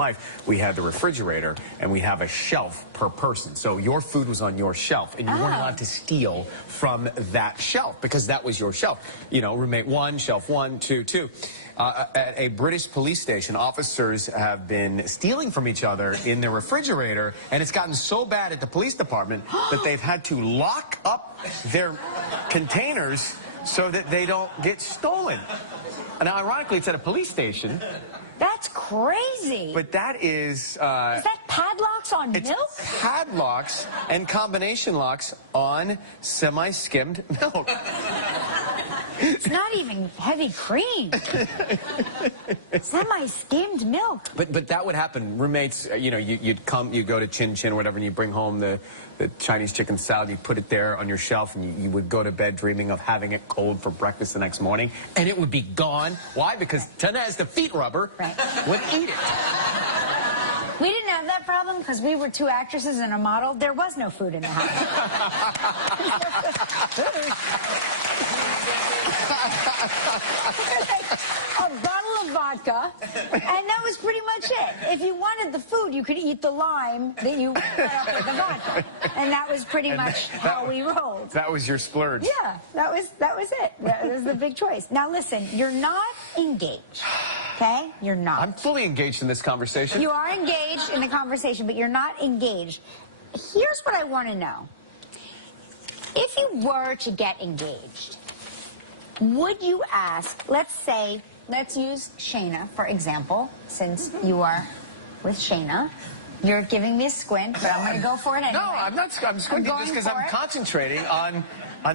life, we had the refrigerator and we have a shelf per person. So your food was on your shelf and you weren't allowed to steal from that shelf because that was your shelf. You know, roommate 1, shelf 1, 2, 2. At a British police station, officers have been stealing from each other in their refrigerator, and it's gotten so bad at the police department that they've had to lock up their containers so that they don't get stolen. Now, ironically, it's at a police station. That's crazy. But that is... is that padlocks on it's milk? Padlocks and combination locks on semi-skimmed milk. It's not even heavy cream. Semi-skimmed milk. But that would happen. Roommates, you know, you go to Chin Chin or whatever, and you bring home the Chinese chicken salad, you put it there on your shelf, and you would go to bed dreaming of having it cold for breakfast the next morning, and it would be gone. Why? Because Tanez, the feet rubber, would eat it. We didn't have that problem because we were 2 actresses and a model. There was no food in the house. A bottle of vodka, and that was pretty much it. If you wanted the food, you could eat the lime that you put up with the vodka, and that was pretty much how we rolled. That was your splurge. Yeah, that was it. That was the big choice. Now listen, you're not engaged, okay? You're not. I'm fully engaged in this conversation. You are engaged in the conversation, but you're not engaged. Here's what I want to know. If you were to get engaged, would you ask, let's use Shayna, for example, since you are with Shayna. You're giving me a squint, but I'm going to go for it anyway. No, I'm not. I'm squinting just because I'm concentrating on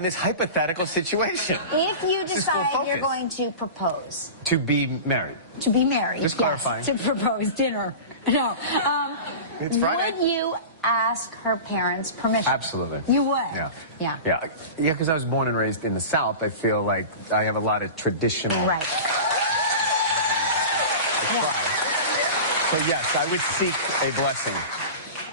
this hypothetical situation. If you decide you're going to propose. To be married. To be married, just clarifying. To propose dinner. No. It's Friday. Would you ask her parents' permission? Absolutely. You would? Yeah. Yeah. Yeah, because I was born and raised in the South, I feel like I have a lot of traditional... Right. So yes, I would seek a blessing.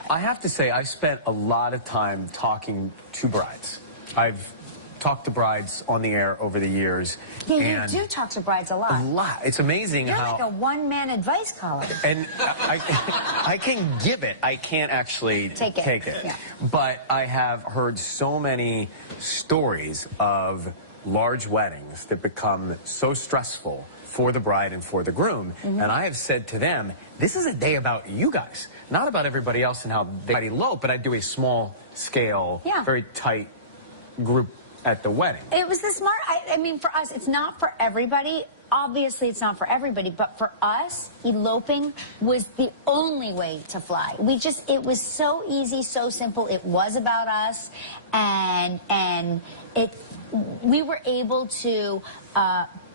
I have to say, I've spent a lot of time talking to brides. I've talked to brides on the air over the years. Yeah, and you do talk to brides a lot. A lot. It's amazing You're how... like a one-man advice column. And I can give it. I can't actually take it. Yeah. But I have heard so many stories of large weddings that become so stressful for the bride and for the groom. And I have said to them, this is a day about you guys, not about everybody else and how they elope, but I do a small scale, very tight group at the wedding. It was the smart, I mean, for us, it's not for everybody. Obviously, it's not for everybody, but for us, eloping was the only way to fly. It was so easy, so simple. It was about us, and we were able to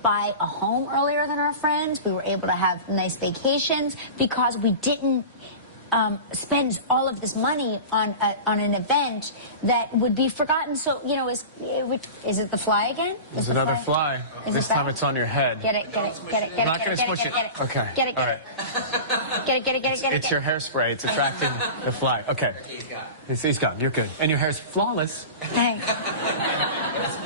buy a home earlier than our friends. We were able to have nice vacations because we didn't spend all of this money on an event that would be forgotten. So, you know, is it the fly again? There's another fly. This time it's on your head. Get it. I'm not going to smush it. Okay. Get it. All right. Get it. It's your hairspray. It's attracting the fly. Okay. He's gone. You're good. And your hair's flawless. Thanks.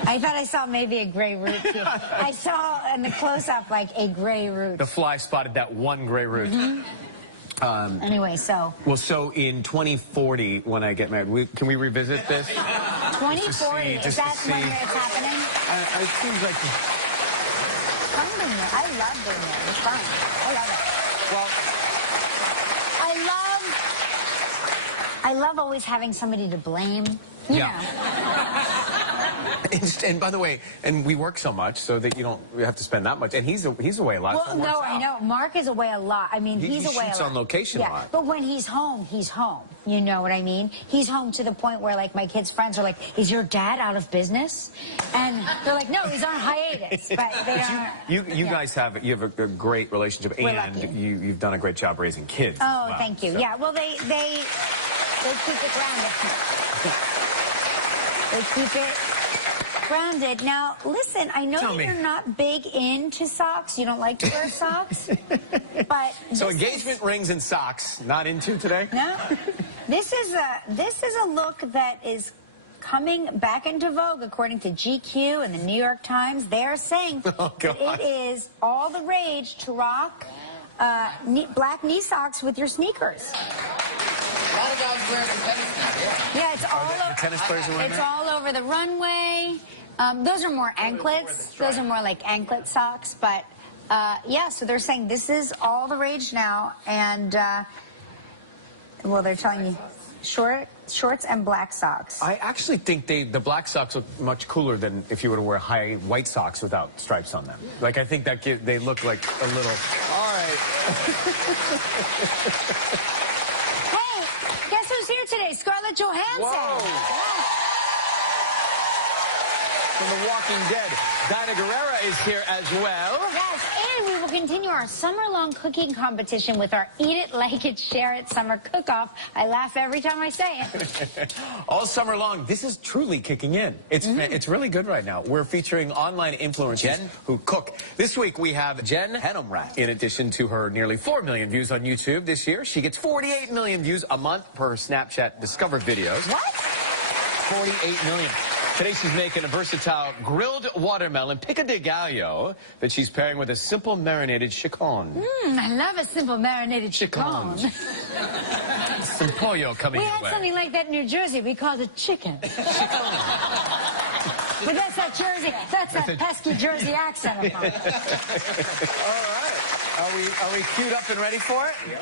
I thought I saw maybe a gray root here. I saw in the close-up like a gray root. The fly spotted that one gray root. Anyway, so... Well, so in 2040, when I get married, can we revisit this? 2040? Is that when it's happening? It seems like... Come being there. I love being there. It's fun. I love it. I love always having somebody to blame. You know. And by the way, and we work so much so that you don't have to spend that much. And he's away a lot. Well, no, I know. Mark is away a lot. I mean, he's away a lot. He shoots on location a lot. But when he's home, he's home. You know what I mean? He's home to the point where, like, my kids' friends are like, is your dad out of business? And they're like, no, he's on hiatus. But they don't. You guys have a great relationship, and you've done a great job raising kids. Oh, thank you. So. Yeah, well, they keep it grounded. They keep it grounded. Now, listen, I know that you're not big into socks. You don't like to wear socks. But so engagement rings and socks, not into today? No. This is a look that is coming back into vogue, according to GQ and the New York Times. They're saying that it is all the rage to rock black knee socks with your sneakers. A lot of guys wearing the tennis now, Yeah, it's all the over. tennis players are wearing It's that? all over the runway. Those are more anklets. Those are more like anklet socks. But yeah, so they're saying this is all the rage now, and well, they're telling you shorts and black socks. I actually think the black socks look much cooler than if you were to wear high white socks without stripes on them. Like, I think that they look like a little... All right. Hey, guess who's here today? Scarlett Johansson. Whoa. From The Walking Dead, Dinah Guerrera is here as well. Yes, and we will continue our summer-long cooking competition with our Eat It, Like It, Share It summer cook-off. I laugh every time I say it. All summer long, this is truly kicking in. It's really good right now. We're featuring online influencers who cook. This week we have Jen Hennemrath. In addition to her nearly 4 million views on YouTube this year, she gets 48 million views a month per Snapchat Discovered videos. What? 48 million. Today she's making a versatile grilled watermelon pico de gallo that she's pairing with a simple marinated chicon. I love a simple marinated chicon. Some pollo coming We your had way. something like that in New Jersey. We called it chicken. But that's that Jersey, that's that pesky Jersey accent of mine. All right. Are we queued up and ready for it? Yeah.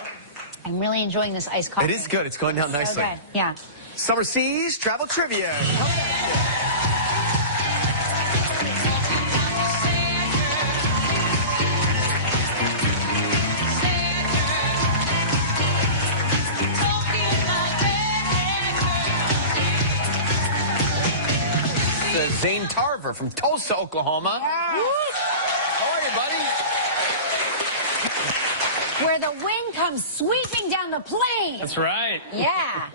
I'm really enjoying this iced coffee. It is good. It's going down nicely. Okay, yeah. Summer Seas Travel Trivia. Zane Tarver from Tulsa, Oklahoma. How are you, buddy? Where the wind comes sweeping down the plain. That's right. Yeah.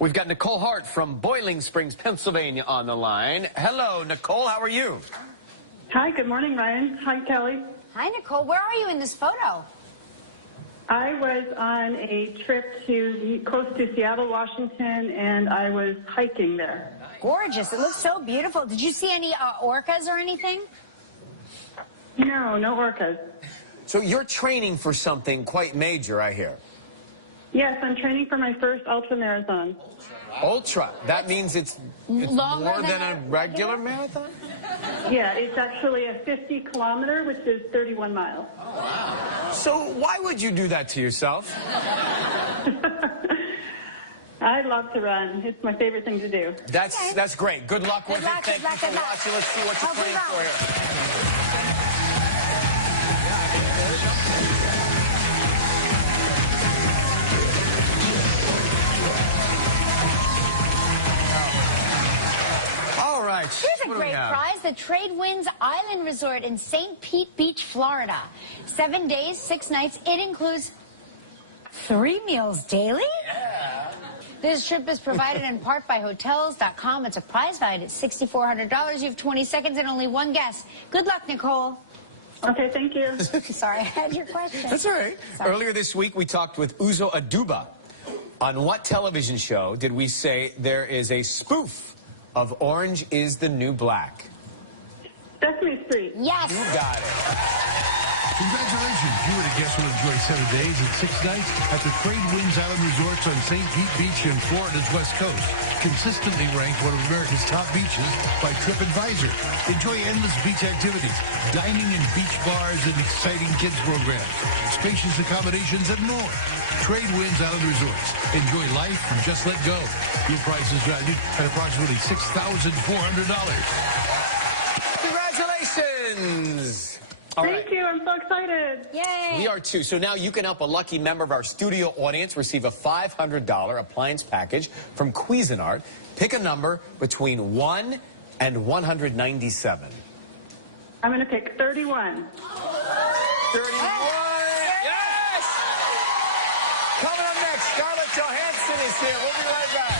We've got Nicole Hart from Boiling Springs, Pennsylvania on the line. Hello, Nicole. How are you? Hi, good morning, Ryan. Hi, Kelly. Hi, Nicole. Where are you in this photo? I was on a trip close to Seattle, Washington, and I was hiking there. Gorgeous. It looks so beautiful. Did you see any orcas or anything? No, no orcas. So you're training for something quite major, I hear. Yes, I'm training for my first ultra marathon. Ultra. That means it's Longer more than than a a regular marathon? Yeah, it's actually a 50-kilometer, which is 31 miles. So why would you do that to yourself? I love to run. It's my favorite thing to do. That's great. Good luck with Good luck, it. Thank good luck, you for good luck. watching. Let's see what you're Hope we playing for run. here. All right. Here's a What do we great have? prize, the Trade Winds Island Resort in St. Pete Beach, Florida. 7 days, 6 nights. It includes 3 meals daily? This trip is provided in part by Hotels.com. It's a prize valued at $6,400. You have 20 seconds and only one guess. Good luck, Nicole. Okay, thank you. Sorry, I had your question. That's all right. Sorry. Earlier this week, we talked with Uzo Aduba. On what television show did we say there is a spoof of Orange is the New Black? Sesame Street. Yes. You got it. Congratulations. You and a guest will enjoy 7 days and 6 nights at the Trade Winds Island Resorts on St. Pete Beach in Florida's West Coast. Consistently ranked one of America's top beaches by TripAdvisor. Enjoy endless beach activities, dining in beach bars and exciting kids programs, spacious accommodations and more. Trade Winds Island Resorts. Enjoy life and just let go. Your price is valued at approximately $6,400. Congratulations. All right. Thank you. I'm so excited. Yay. We are too. So now you can help a lucky member of our studio audience receive a $500 appliance package from Cuisinart. Pick a number between 1 and 197. I'm going to pick 31. 31. Yes! Coming up next, Scarlett Johansson is here. We'll be right back.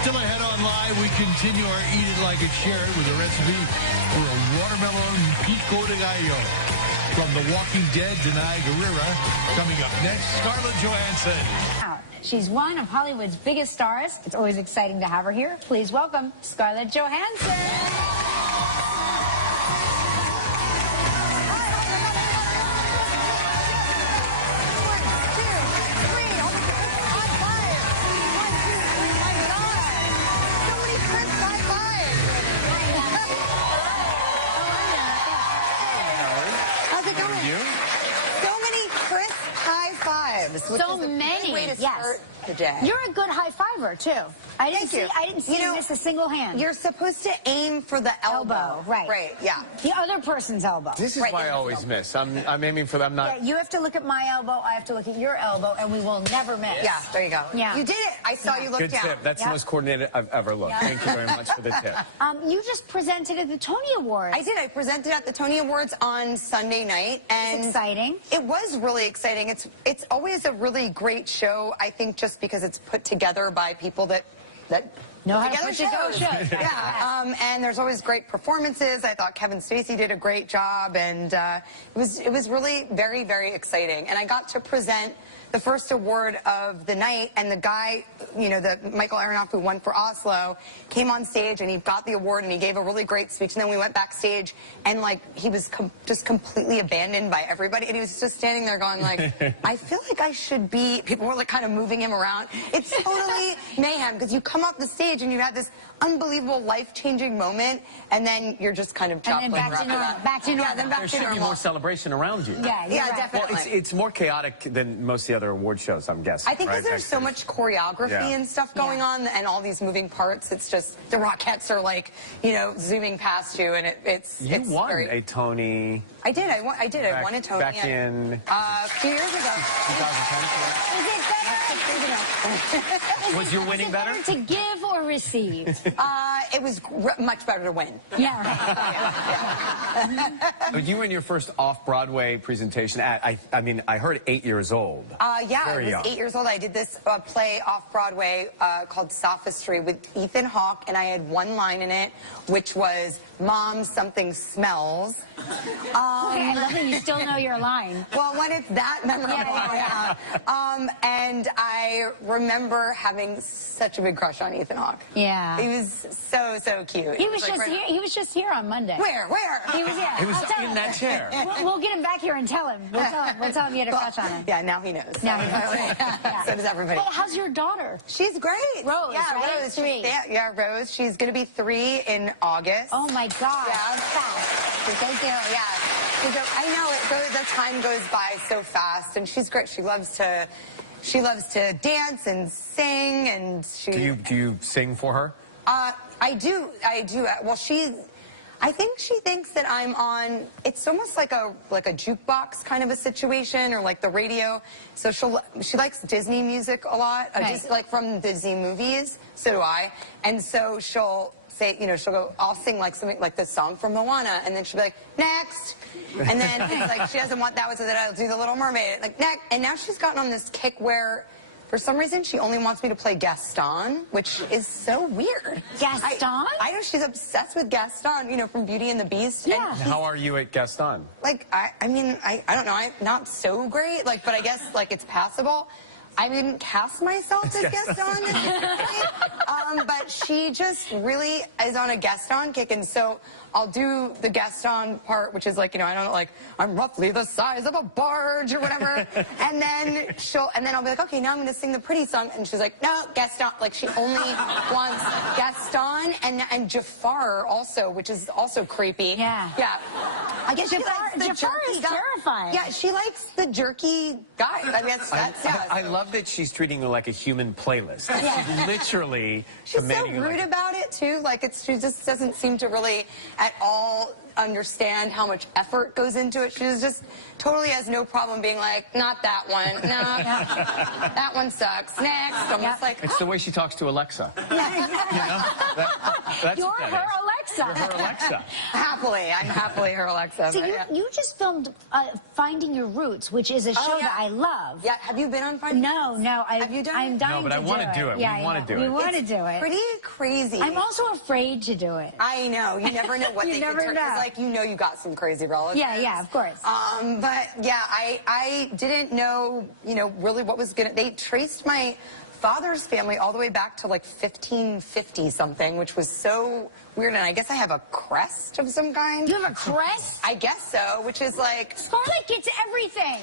Still ahead online, we continue our Eat It Like It, Share It with a recipe for a watermelon pico de gallo. From The Walking Dead, Dinah Guerrera. Coming up next, Scarlett Johansson. She's one of Hollywood's biggest stars. It's always exciting to have her here. Please welcome Scarlett Johansson. which So is a many, good way to yes. start the day. You're a good high fiver too. I didn't see you miss a single hand. You're supposed to aim for the elbow. Right. Right, yeah. The other person's elbow. This is Right, why I yeah, always miss. I'm aiming for them. Yeah, you have to look at my elbow, I have to look at your elbow, and we will never miss. Yeah, there you go. Yeah. You did it. I saw you look Good down. tip. That's Yep. the most coordinated I've ever looked. Yep. Thank you very much for the tip. You just presented at the Tony Awards. I did. I presented at the Tony Awards on Sunday night, and It's exciting. It was really exciting. It's always a really great show. I think just because it's put together by people that Know how to together put together shows. Yeah, and there's always great performances. I thought Kevin Spacey did a great job, and it was really very, very exciting. And I got to present the first award of the night, and the guy, you know, the Michael Aronoff who won for Oslo, came on stage and he got the award and he gave a really great speech. And then we went backstage, and like he was just completely abandoned by everybody, and he was just standing there going like, I feel like I should be. People were like kind of moving him around. It's totally mayhem because you come off the stage and you have this unbelievable life-changing moment, and then you're just kind of chopped And then back to liver after normal. that. Back to normal. Yeah, then back There to should be normal. more celebration around you. Yeah, you're Yeah, right. definitely. Well, it's more chaotic than most of the other award shows, I'm guessing. I think because right? there's so much choreography Yeah. and stuff going Yeah. on, and all these moving parts. It's just the Rockettes are like, you know, zooming past you, and it's You it's won very... a Tony I did. I won a Tony back in a few years ago. 2010. Is it better? Was your winning Is it better? to give or receive? It was much better to win. Yeah, right. But you were in your first off-Broadway presentation at, I mean, I heard 8 years old. Yeah, Very I was young. 8 years old. I did this play off-Broadway called Sophistry with Ethan Hawke, and I had one line in it, which was, Mom, something smells. Okay, I love that you still know your line. Well, when it's that memorable, Yeah. and I remember having such a big crush on Ethan Hawke. Yeah. He was so cute. He was like just right- here. He was just here on Monday. Where? He was here. He was I'll tell in him. that chair. We'll get him back here and tell him. We'll tell him you had a crush on him. Yeah, now he knows. Now he knows. Yeah. So does everybody. Hey, how's your daughter? She's great. Rose, yeah, right? Rose. 3. Yeah, Rose. She's going to be 3 in August. Oh my God. Yeah. Fast. Thank you. Yeah. I know the time goes by so fast, and she's great. She loves to dance and sing, and she. Do you sing for her? I do. Well, I think she thinks that I'm on. It's almost like a jukebox kind of a situation, or like the radio. So she likes Disney music a lot, Right. just like from Disney movies. So do I. And so she'll say, you know, she'll go, I'll sing like something like this song from Moana, and then she'll be like, next. And then it's like she doesn't want that one, so then I'll do the Little Mermaid, like next. And now she's gotten on this kick where, for some reason, she only wants me to play Gaston, which is so weird. Gaston? I know she's obsessed with Gaston, you know, from Beauty and the Beast. Yeah. And How are you at Gaston? like, I mean, I don't know, I'm not so great, like, but I guess, like, it's passable. I didn't cast myself as Gaston, but she just really is on a Gaston kick, and so I'll do the Gaston part, which is like, you know, I don't know, like, I'm roughly the size of a barge or whatever, and then I'll be like, okay, now I'm gonna sing the pretty song, and she's like, no, Gaston, like, she only wants Gaston and Jafar also, which is also creepy. Yeah. Yeah. I guess Jafar- she likes the Jafar jerky is guy. terrifying. Yeah, she likes the jerky guy. I mean, that's yeah. I love that she's treating you like a human playlist. She's literally She's so commanding you rude like, about it too. Like she just doesn't seem to really at all understand how much effort goes into it. She just totally has no problem being like, not that one. No, that one sucks. Next. I'm just like, It's the way she talks to Alexa. Yeah, exactly. You know? That's You're what that her is. Alexa. You're her Alexa. happily. I'm happily her Alexa. So but yeah. you just filmed Finding Your Roots, which is a show yeah. that I love. Yeah, have you been on Finding? No. Have you done I'm it? dying No, but to I wanna do it. We Yeah, I wanna know. do We it. want to do it. Pretty crazy. I'm also afraid to do it. I know. You never know what You they never could turn. know. It's like, you know, you got some crazy relatives. Yeah, of course. But yeah, I didn't know, you know, really what was gonna. They traced my father's family all the way back to like 1550 something, which was so weird. And I guess I have a crest of some kind. You have a crest? I guess so, which is like. Scarlett gets everything.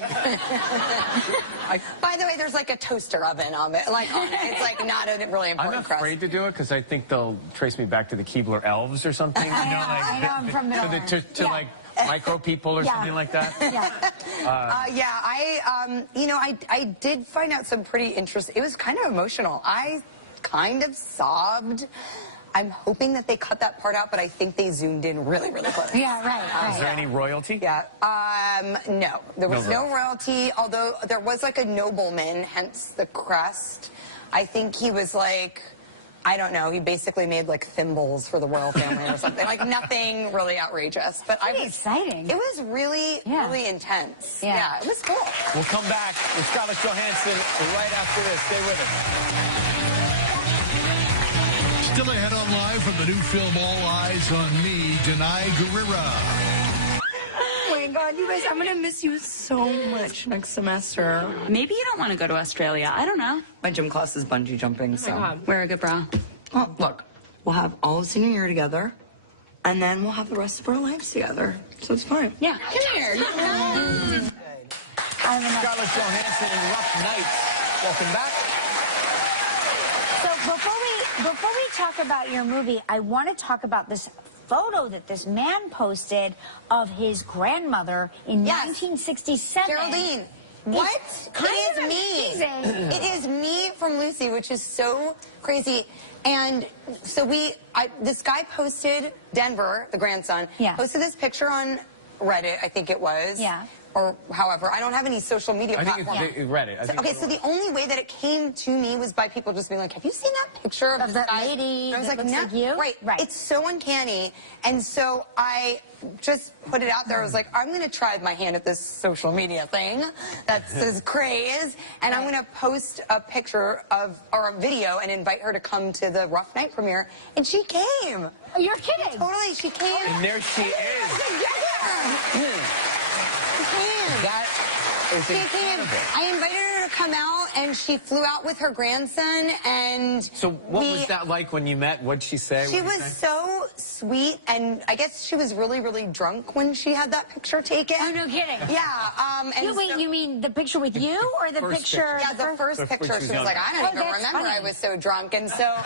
By the way, there's like a toaster oven on it. Like on it. It's like not a really I'm important crest. afraid to do it because I think they'll trace me back to the Keebler elves or something. I know, I'm from Middle to Earth. to Yeah. like micro people or Yeah. something like that? Yeah. I did find out some pretty interesting. It was kind of emotional. I kind of sobbed. I'm hoping that they cut that part out, but I think they zoomed in really, really close. Yeah, right. Is there any royalty? Yeah. No, there was No no royalty, although there was like a nobleman, hence the crest. I think he was like, I don't know, he basically made like thimbles for the royal family or something. Like nothing really outrageous. But Pretty exciting. It was really, Yeah. really intense. Yeah. It was cool. We'll come back with Scarlett Johansson right after this. Stay with us. Still ahead on Live from the new film All Eyes on Me, Denai Guerrera. Oh my God, you guys, I'm gonna miss you so much next semester. Maybe you don't want to go to Australia. I don't know. My gym class is bungee jumping, so. Wear a good bra. Well, look, we'll have all of senior year together, and then we'll have the rest of our lives together. So it's fine. Yeah. Come here. Scarlett Johansson in Rough Nights. Welcome back. So before we talk about your movie, I want to talk about this photo that this man posted of his grandmother in Yes. 1967. Geraldine, what? kind It of is me. amazing. It is me from Lucy, which is so crazy. And so this guy posted, Denver, the grandson, Yeah. posted this picture on Reddit, I think it was. Yeah. Or however, I don't have any social media I think platform. it's Reddit. I think Okay, so the only way that it came to me was by people just being like, have you seen that picture of Of this that guy? lady And I was that like, looks no. like you? Right. Right. It's so uncanny. And so I just put it out there. I was like, I'm going to try my hand at this social media thing. That's this craze. And I'm going to post a picture or a video and invite her to come to the Rough Night premiere. And she came. Oh, you're kidding. Totally, she came. And there she is. She came. That is She came. incredible. I invited her to come out, and she flew out with her grandson, and So what was that like when you met? What'd she say? She What'd you was say? so sweet, and I guess she was really, really drunk when she had that picture taken. Oh, no kidding. Yeah. And Wait, so- you mean the picture with you or the First picture? Yeah, the first When picture, she was she was like, younger. I don't Oh, even that's remember funny. I was so drunk. And so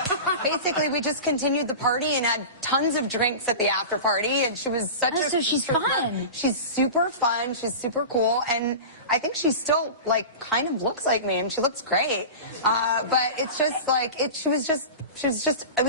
basically we just continued the party and had tons of drinks at the after party. And she was such Oh, a... so she's fun. She's super fun. She's super cool. And I think she still, like, kind of looks like me. And she looks great. But it's just, like, it was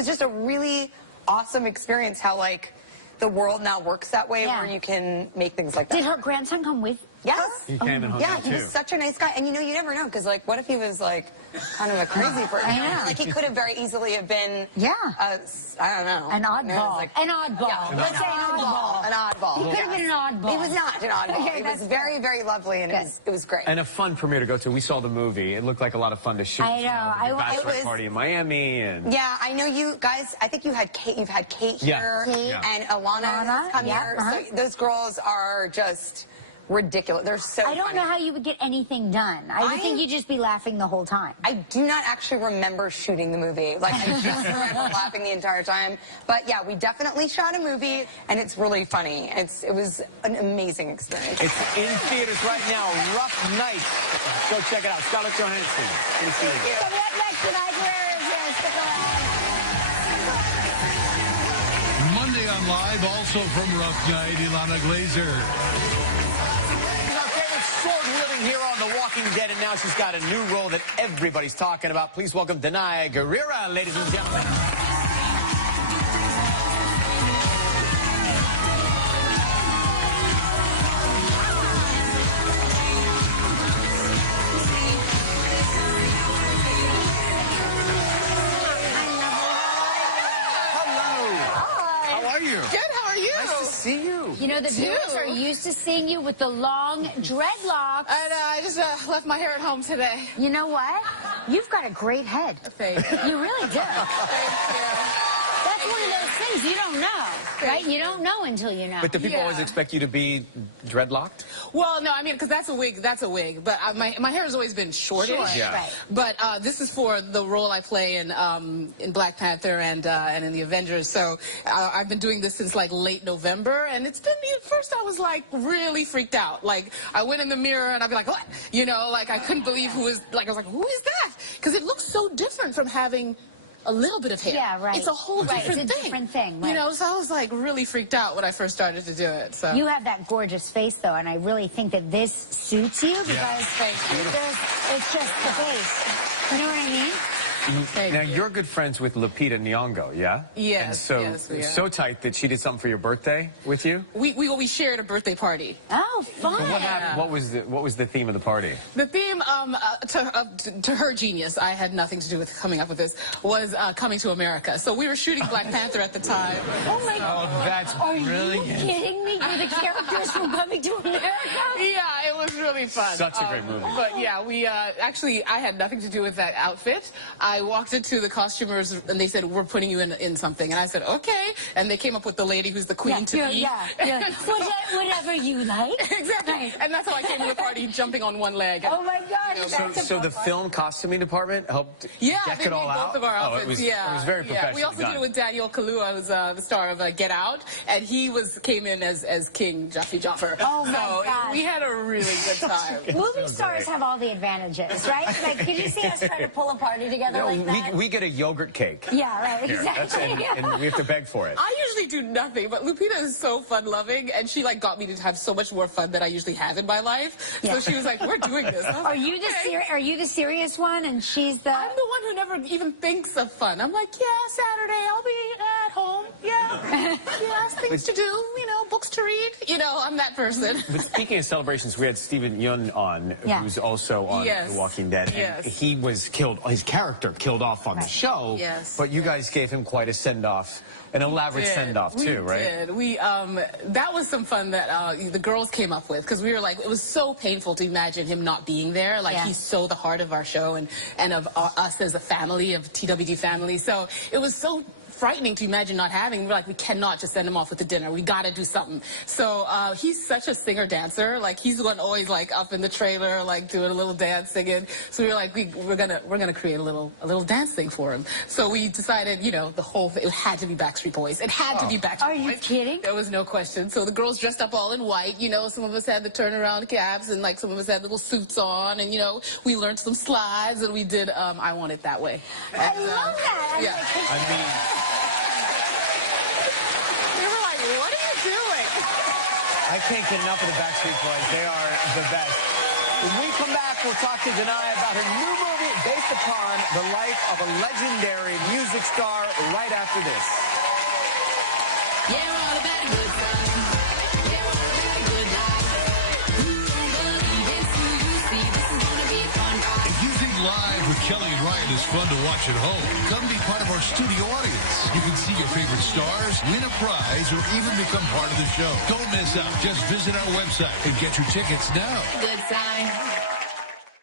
just a really awesome experience how, like, the world now works that way Yeah. where you can make things like that. Did her grandson come with? Yes. He came and hung Yeah, out he was too. such a nice guy. And you know, you never know, because like, what if he was like kind of a crazy person? I know. Like he could have very easily have been, Yeah. I don't know. An oddball. You know, it's like- An oddball. Yeah, Let's say an oddball. An oddball. He could have yes. been an oddball. He was not an oddball. Okay, It that's was very, very lovely, and it was great. And a fun premiere to go to. We saw the movie. It looked like a lot of fun to shoot. I know. The It bachelorette was- party in Miami and Yeah, I know you guys. I think you had Kate. You've had Kate Yeah. here, Kate. Yeah. and Alana Alana, has come yeah, here. uh-huh. So those girls are just ridiculous. They're so. I don't funny. know how you would get anything done. I would think you'd just be laughing the whole time. I do not actually remember shooting the movie. Like, I just remember laughing the entire time. But yeah, we definitely shot a movie, and it's really funny. It was an amazing experience. it's in theaters right now. Rough Nights. Go check it out. Scarlett Johansson. In theaters. Coming up next, Denai Guerrera is here. Stick around. Monday on Live, also from Rough Night, Ilana Glazer. Our favorite sword-wielding hero on The Walking Dead, and now she's got a new role that everybody's talking about. Please welcome Denai Guerrera, ladies and gentlemen. How are you? Good, how are you? Nice to see you. You know, the viewers are used to seeing you with the long dreadlocks. I just left my hair at home today. You know what? You've got a great head. Thank you. You really do. Thank you. That's one of those things you don't know, right? You don't know until you know. But do people Yeah. always expect you to be dreadlocked? Well, no, I mean, because that's a wig. That's a wig. But my hair has always been shortish. Short, Yeah. right. But this is for the role I play in Black Panther and in the Avengers. So I've been doing this since like late November, and it's been. At first, I was like really freaked out. Like I went in the mirror and I'd be like, what? You know, like I couldn't believe who was. Like I was like, who is that? Because it looks so different from having a little bit of hair. Yeah, right. It's a whole Right, different it's a thing. different thing, You right. know, so I was like really freaked out when I first started to do it. So You have that gorgeous face, though, and I really think that this suits you because it's just the face. You know what I mean? Now, you're good friends with Lupita Nyong'o, yeah? Yes, And so, yes, we are. so tight that she did something for your birthday with you? we shared a birthday party. Oh, fun. What happened? What was the theme of the party? The theme, to her genius, I had nothing to do with coming up with this, was Coming to America. So we were shooting Black Panther at the time. Oh, my God. Oh, that's Are brilliant. you kidding me? You're the characters from Coming to America? Yeah, it was really fun. Such a great movie. But yeah, we actually, I had nothing to do with that outfit. I walked into the costumers and they said, we're putting you in something. And I said, okay. And they came up with the lady who's the queen to be. Yeah. Whatever you like. Exactly. Right. And that's how I came to the party, jumping on one leg. Oh, my God. So the film costuming department helped Yeah, deck they it all made out? both of our outfits. It was very Yeah. professional. We also did it with Daniel Kaluuya, who's the star of Get Out, and he came in as King Jaffe Joffer. Oh, my so gosh. We had a really good time. Movie stars have all the advantages, right? Like, could you see us try to pull a party together No, like that? we get a yogurt cake. Yeah, right, Here. exactly. And we have to beg for it. I usually do nothing, but Lupita is so fun-loving, and she like got me to have so much more fun than I usually have in my life. Yeah. So she was like, "We're doing this." I was Are like, you "Okay." are you the serious one, and she's the? I'm the one who never even thinks of fun. I'm like, yeah, Saturday, I'll be at home. Yeah, yeah, things to do. You know, books to read. You know, I'm that person. But speaking of celebrations, we had Steven Yeun on, Yeah. who's also on Yes. The Walking Dead. Yes. And he was killed, his character killed off on the show. Yes. But you guys gave him quite a send-off, an elaborate send-off too, right? We did. That was some fun that the girls came up with, because we were like, it was so painful to imagine him not being there. Like, Yeah. he's so the heart of our show and of us as a family, of TWD family. So it was so frightening to imagine not having. We're like, we cannot just send him off with the dinner. We got to do something. So he's such a singer-dancer. Like, he's the one always like up in the trailer, like doing a little dance, singing. So we were like, we're gonna create a little dance thing for him. So we decided, you know, the whole thing, it had to be Backstreet Boys. It had to be Backstreet Boys. Are you kidding? There was no question. So the girls dressed up all in white. You know, some of us had the turnaround caps, and like some of us had little suits on, and you know, we learned some slides, and we did I Want It That Way. I And, love that. yeah. I mean, They were like, what are you doing? I can't get enough of the Backstreet Boys. They are the best. When we come back, we'll talk to Denai about her new movie based upon the life of a legendary music star right after this. Yeah, we're all about a good time. Yeah, we're all about a good life. Who don't believe it's who you see? This is gonna be a fun ride. If you think Live with Kelly and Ryan is fun to watch at home, come be part of our studio audience. You can see your favorite stars, win a prize, or even become part of the show. Don't miss out. Just visit our website and get your tickets now. Good time.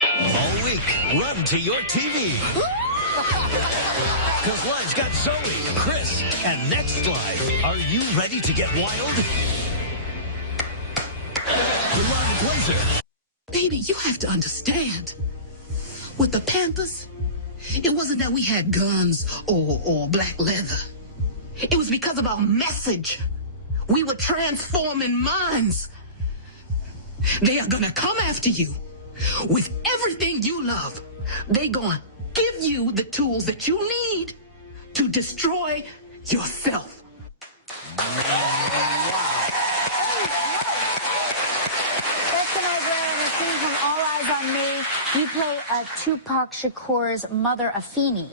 All week, run to your TV. Because Live's got Zoe, Chris, and Next Live. Are you ready to get wild? The Live Blazer. Baby, you have to understand. With the Panthers, it wasn't that we had guns or black leather. It was because of our message. We were transforming minds. They are gonna come after you with everything you love. They gonna give you the tools that you need to destroy yourself. That's Denai Blair in a scene from All Eyes on Me. You play Tupac Shakur's mother, Afeni,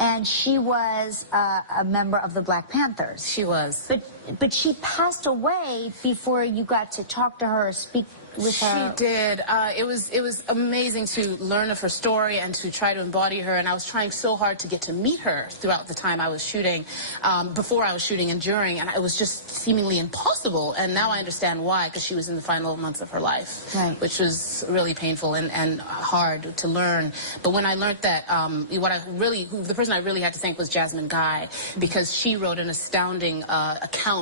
and she was a member of the Black Panthers. She was. But she passed away before you got to talk to her or speak with her. She did. It was amazing to learn of her story and to try to embody her. And I was trying so hard to get to meet her throughout the time I was shooting, before I was shooting and during, and it was just seemingly impossible. And now I understand why, because she was in the final months of her life, Right. which was really painful and hard to learn. But when I learned that, the person I really had to thank was Jasmine Guy, because she wrote an astounding account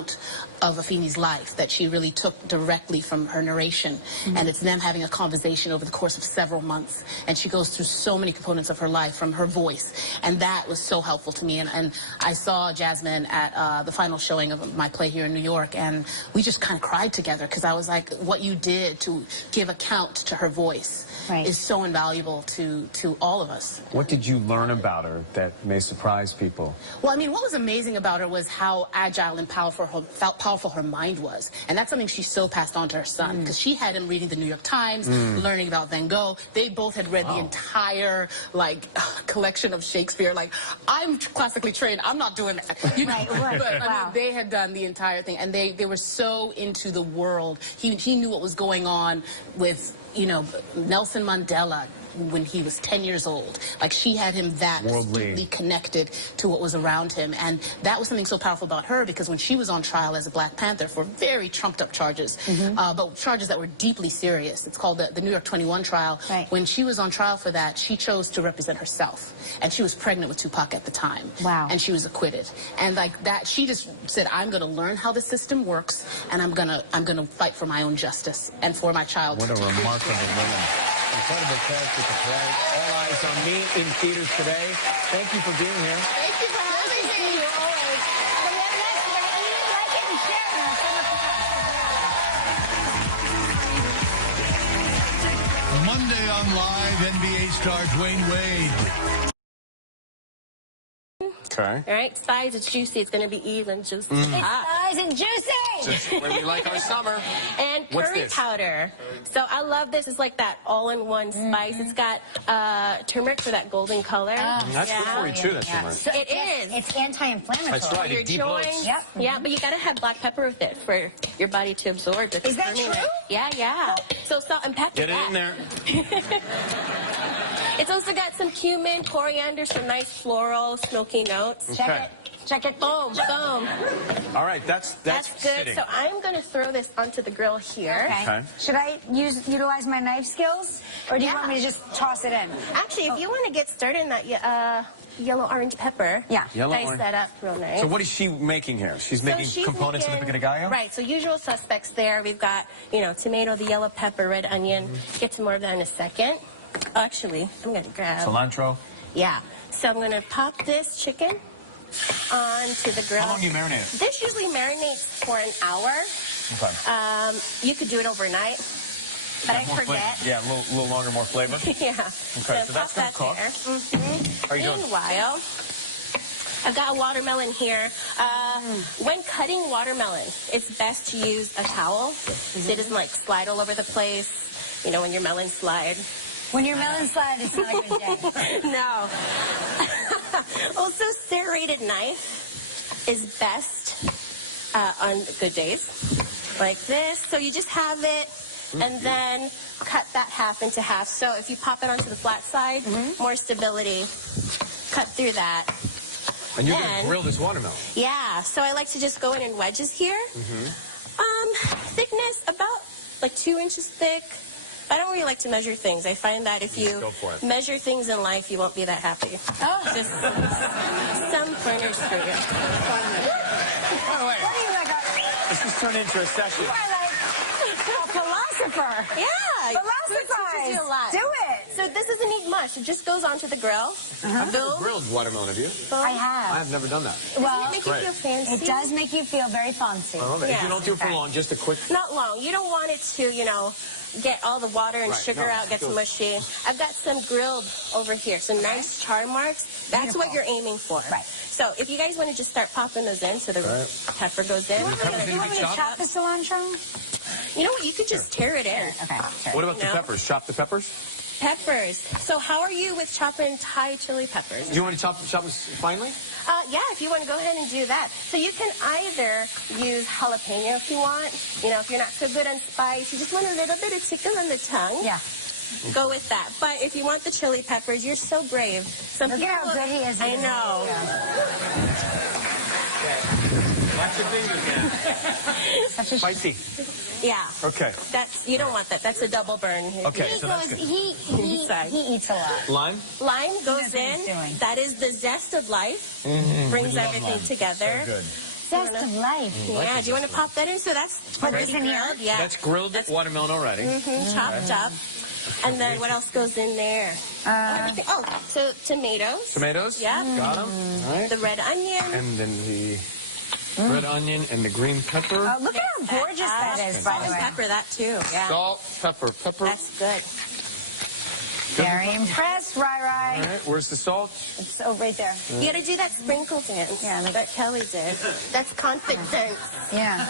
Afeni's life that she really took directly from her narration. And it's them having a conversation over the course of several months. And she goes through so many components of her life from her voice. And that was so helpful to me. And I saw Jasmine at the final showing of my play here in New York, and we just kind of cried together because I was like, what you did to give account to her voice is so invaluable to all of us. What did you learn about her that may surprise people? Well, I mean, what was amazing about her was how agile and powerful her mind was. And that's something she so passed on to her son, because she had him reading the New York Times, learning about Van Gogh. They both had read the entire, like, collection of Shakespeare. Like, I'm classically trained. I'm not doing that. You know? But, I mean, they had done the entire thing, and they were so into the world. He knew what was going on with, you know, Nelson Mandela when he was 10 years old. Like, she had him that deeply connected to what was around him. And that was something so powerful about her, because when she was on trial as a Black Panther for very trumped up charges, but charges that were deeply serious, it's called the New York 21 trial. When she was on trial for that, she chose to represent herself. And she was pregnant with Tupac at the time. And she was acquitted. And like that, she just said, I'm going to learn how the system works, and I'm gonna fight for my own justice and for my child. What a remarkable woman. Incredible character to play. All Eyes on Me in theaters today. Thank you for being here. Thank you for having me. Always. Coming up next, we're going to eat it, like it, and share it in our summer podcast. Monday on Live, NBA star Dwayne Wade. Okay. All right, size, it's juicy. It's going to be even juicy. It's nice and juicy. Just when we like our summer. And What's curry this? powder. So I love this. It's like that all-in-one spice. It's got turmeric for that golden color. That's good for you too, that turmeric. So It is. It's anti-inflammatory. That's right. Your It de-bloats. joints. Yep. Yeah, but you got to have black pepper with it for your body to absorb. Is that true? Yeah, yeah. So salt and pepper. Get it in there. It's also got some cumin, coriander, some nice floral, smoky notes. Check it. Check it. Boom, boom. All right, that's good. sitting. So I'm going to throw this onto the grill here. Okay. Should I utilize my knife skills, or do you want me to just toss it in? Actually, if you want to get started in that yellow orange pepper, Yellow dice orange. that up real nice. So what is she making here? She's making components of the pico de gallo? Right, so usual suspects there. We've got, you know, tomato, the yellow pepper, red onion. Get to more of that in a second. Actually, I'm going to grab... Cilantro? Yeah. So I'm going to pop this chicken onto the grill. How long do you marinate it? This usually marinates for an hour. Okay. You could do it overnight, but I forget. Yeah, a little longer, more flavor. Yeah. Okay, so that's going to cook. How are you doing? Meanwhile, I've got a watermelon here. When cutting watermelon, it's best to use a towel so it doesn't like slide all over the place. You know, when your melons slide. When your melon slide, it's not a good day. No. Also, serrated knife is best on good days, like this. So you just have it, and then cut that half into half. So if you pop it onto the flat side, more stability. Cut through that. And you're going to grill this watermelon? Yeah. So I like to just go in wedges here. Thickness about like 2 inches thick. I don't really like to measure things. I find that if you measure things in life, you won't be that happy. Just some pointers for you. By the way, this has turned into a session. You are like a philosopher. Yeah. Philosophize. You a lot. Do it. So this doesn't need much. It just goes onto the grill. I've never grilled watermelon, have you? I have. I have never done that. Well, Doesn't it make you feel fancy? It does make you feel very fancy. I love it. If you don't do it for long, just a quick... Not long. You don't want it to, you know, get all the water and sugar out, gets mushy. I've got some grilled over here, some nice char marks. That's what you're aiming for. Right. So if you guys want to just start popping those in so the pepper goes in. Do you want me to chop the cilantro? You know what? You could just tear it in. Okay. What about the peppers? Chop the peppers? Peppers. So how are you with chopping Thai chili peppers? Do you want to chop them finely? Yeah, if you want to go ahead and do that. So you can either use jalapeno if you want. You know, if you're not so good on spice, you just want a little bit of tickle on the tongue. Yeah. Go with that. But if you want the chili peppers, you're so brave. Look at how good he is. I know. Watch your fingers, man. Spicy. Yeah. Okay. You don't want that. That's a double burn. Okay, so that's good. He eats a lot. Lime? Lime goes in. That is the zest of life. Brings everything together. So good. Zest of life. Yeah, do you want to pop that in? So that's Put this in here? grilled. Yeah. That's grilled watermelon already. Chopped up. And then what else goes in there? So tomatoes. Tomatoes? Yeah. Got them. All right. The red onion. And then the red onion and the green pepper. Look at how gorgeous that is, by Salt the and way. pepper, that too. Yeah. Salt, pepper. That's good. Very impressed, Rai. All right, where's the salt? It's right there. You got to do that sprinkle dance that Kelly did. That's confidence. Yeah.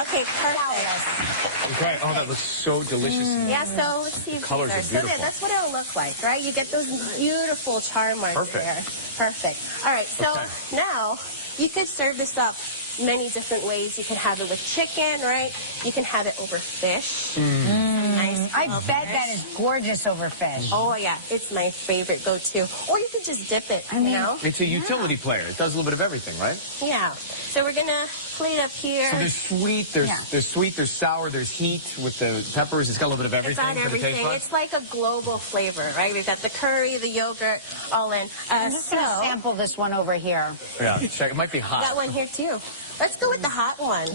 Okay, perfect. Okay. Oh, that looks so delicious. Yeah, so let's see. Colors are So beautiful. that's what it'll look like, right? You get those beautiful char marks Perfect. there. Perfect. All right, so now you could serve this up many different ways. You can have it with chicken, right? You can have it over fish. Nice. I bet that is gorgeous over fish. Oh, yeah. It's my favorite go-to. Or you could just dip it, you know? It's a utility player. It does a little bit of everything, right? Yeah. So we're going to plate up here. So there's sweet, there's sour, there's heat with the peppers. It's got a little bit of It's everything on for the taste everything. buds. It's like a global flavor, right? We've got the curry, the yogurt, all in. I'm just going to sample this one over here. Yeah, check. It might be hot. Got one here too. Let's go with the hot one.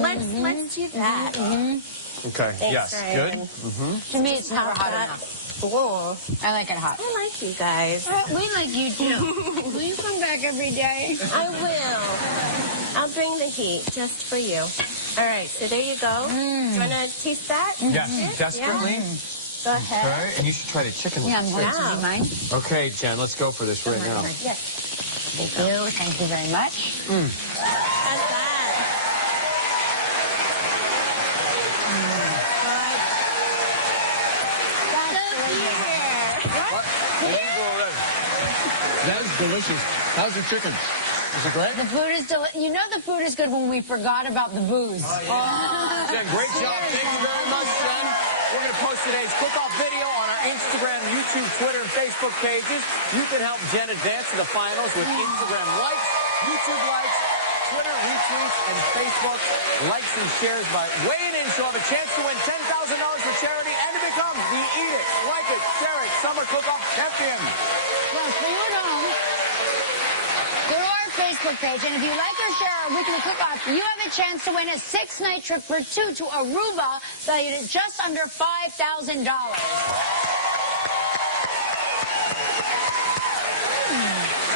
Let's do that. Okay. Thanks, yes. Ryan. Good. To me, it's never hot enough. Whoa. I like it hot. I like you guys. We like you too. Will you come back every day? I will. I'll bring the heat just for you. All right, so there you go. Do you want to taste that? Yes, desperately. Yeah. Go ahead. Okay, and you should try to chicken. Yeah, I'm going to. Do you mind? Okay, Jen, let's go for this right now. Yes. Thank you. Thank you very much. How's that? That is delicious. How's the chicken? Is it great? The food is you know the food is good when we forgot about the booze. Jen, great job. Thank you very much, Jen. We're going to post today's cook-off video on our Instagram, YouTube, Twitter, and Facebook pages. You can help Jen advance to the finals with Instagram likes, YouTube likes, Twitter retweets, and Facebook likes and shares by weighing in. So have a chance to win $10,000 for charity and to become the Eat It, Like It, Share It Summer Cook-Off Champion. Well, for you at home, go to our Facebook page, and if you like or share our weekly cook-off, you have a chance to win a 6-night trip for two to Aruba, valued at just under $5,000.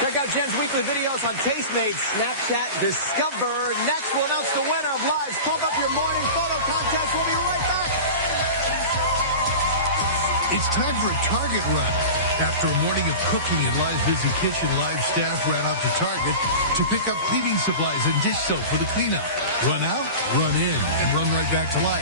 Check out Jen's weekly videos on Tastemates, Snapchat, Discover. Next, we'll announce the winner of Live's Pump Up Your Morning Photo Contest. We'll be right back. It's time for a Target run. After a morning of cooking in Live's busy kitchen, Live staff ran out to Target to pick up cleaning supplies and dish soap for the cleanup. Run out, run in, and run right back to Live.